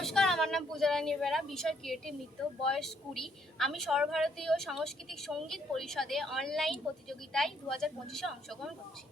নমস্কার, আমার নাম পূজা রানী বেরা। বিষয় ক্রিয়েটিভ নৃত্য, বয়স 20। আমি সর্বভারতীয় সাংস্কৃতিক সঙ্গীত পরিষদে অনলাইন প্রতিযোগিতায় 2025-এ অংশগ্রহণ করছি।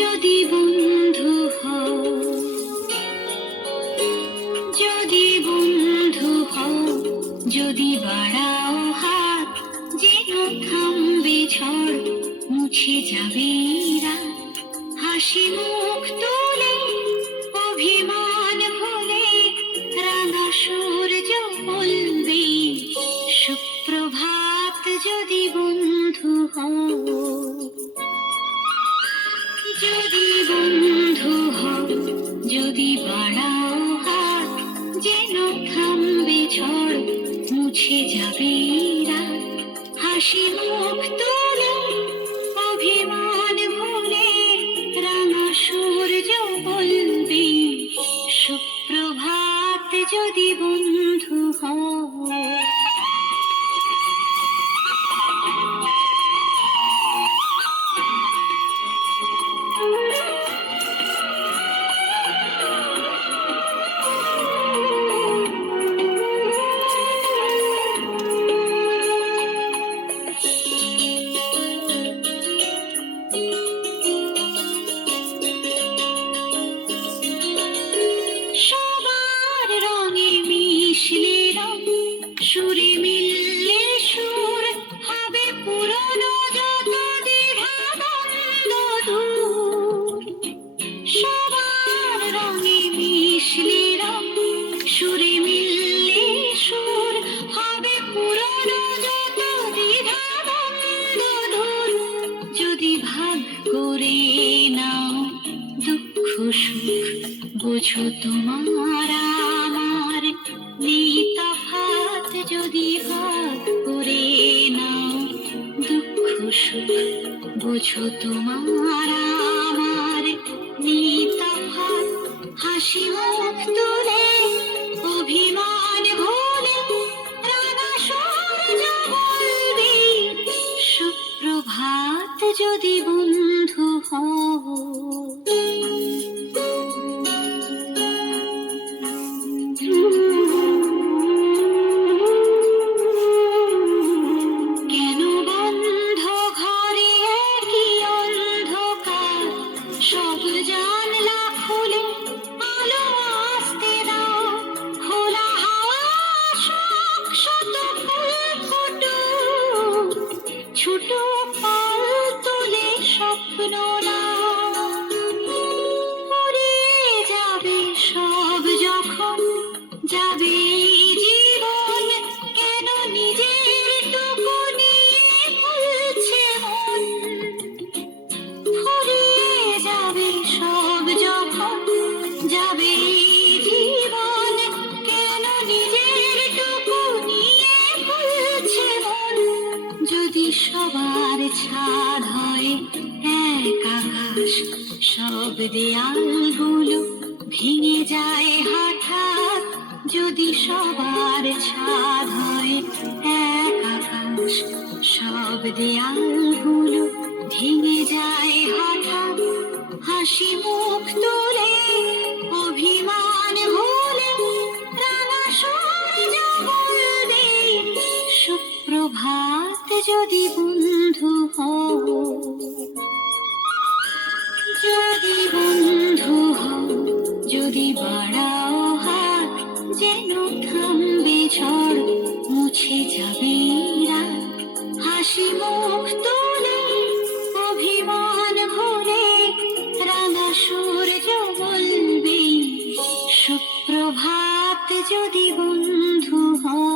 যদি বন্ধু হও, যদি বন্ধু হও, যদি বাড়াও হাত, যেন থামবে ঝড়, মুছে যাবে রাত। হাসি মুখ তুলে, অভিমান ভুলে, রাঙা সূর্য বলবে সুপ্রভাত। যদি বন্ধু হও, যদি বন্ধু হও, যদি বাড়াও হাত, যেন থামবে ঝড়, মুছে যাবে রাত। হাসি মুখ তুলে, অভিমান ভুলে, রাঙা সূর্য বলবে সুপ্রভাত। যদি বন্ধু হও, সবার রঙে মিশলে রং, সুরে মিললে সুর, হবে পুরনো যত দ্বিধা দ্বন্দ্ব দূর। সবার রঙে মিশলে রং, সুরে মিললে সুর, হবে পুরনো যত দ্বিধা দ্বন্দ্ব দূর। যদি ভাগ করে নাও দুঃখ সুখ, বোঝো তোমার আমার নেই তফাৎ। যদি ভাগ করে নাও দুঃখ সুখ, বোঝো তোমার আমার নেই তফাৎ। হাসি মুখ তুলে, অভিমান ভুলে, রাঙা সূর্য বলবে সুপ্রভাত। যদি বন্ধু হও, কেন বন্ধ ঘরে কি অন্ধকার, সব জানলা খুলে আলো আসতে দাও। খোলা হাওয়া শোক, শত ফুল ফুটুক, ছোট পাল তুলে স্বপ্ন নাও। উড়ে যাবে সব যখন, যাবে জীবন, কেন নিজের টুকু নিয়ে ভুলছে মন। ফুরিয়ে যাবে সব যখন, যাবে জীবন, কেন নিজের টুকু নিয়ে ভুলছে মন। যদি সবার ছাদ হয় এক আকাশ, সব দেয়ালগুলো ভেঙে যায় হঠাৎ। যদি সবার ছাদ হয় এক আকাশ, সব দেয়ালগুলো ভেঙে যায় হঠাৎ। হাসি মুখ তুলে, অভিমান ভুলে, রাঙা সূর্য বলবে সুপ্রভাত। যদি বন্ধু হও, যদি বন্ধু হও, যদি বাড়াও হাত, যেন থামবে ঝড়, মুছে যাবে রাত। হাসি মুখ তুলে, অভিমান ভুলে, রাঙা সূর্য বলবে সুপ্রভাত। যদি বন্ধু হও।